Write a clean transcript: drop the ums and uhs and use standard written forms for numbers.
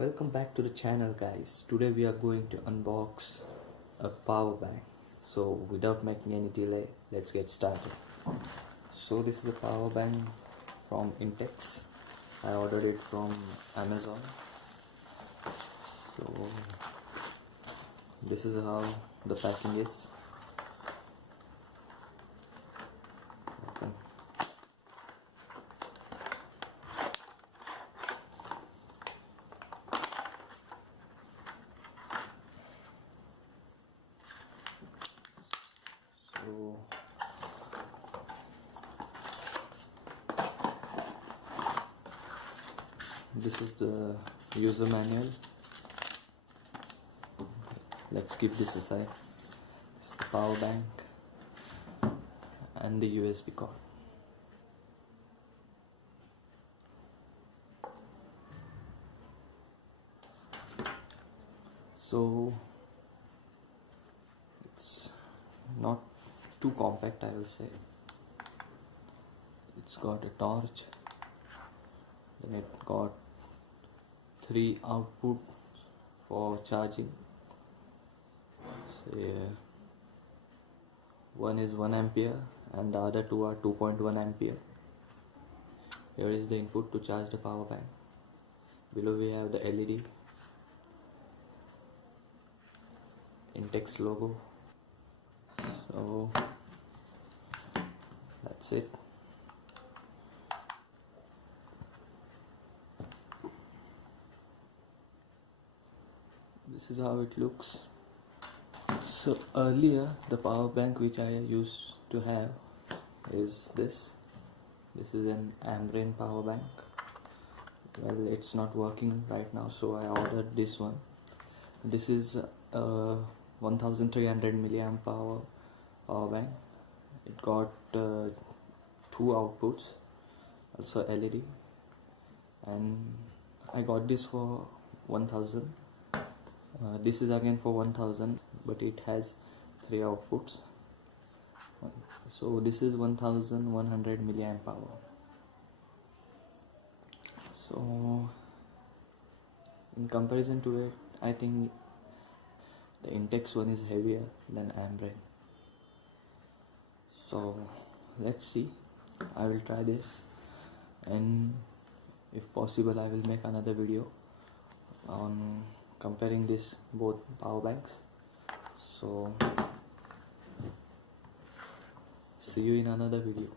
Welcome back to the channel, guys. Today we are going to unbox a power bank. So without making any delay, let's get started. So this is a power bank from INTEX. I ordered it from Amazon. So this is how the packing is. Okay. So this is the user manual. Let's keep this aside. This is the power bank and the USB cord. So it's not too compact, I will say. It's got a torch, then it got 3 outputs for charging. So one is 1 ampere and the other two are 2.1 ampere. Here is the input to charge the power bank. Below we have the LED, INTEX logo. So that's it. This is how it looks. So earlier the power bank which I used to have is this. This is an Ambrane power bank. Well, it's not working right now, so I ordered this one. This is 1300 milliamp power bank. It got 2 outputs, also LED, and I got this for 1000. This is again for 1000, but it has 3 outputs. So this is 1100 milliamp power. So in comparison to it, I think the INTEX one is heavier than Ambrane. So let's see. I will try this, and if possible I will make another video on comparing this both power banks. So see you in another video.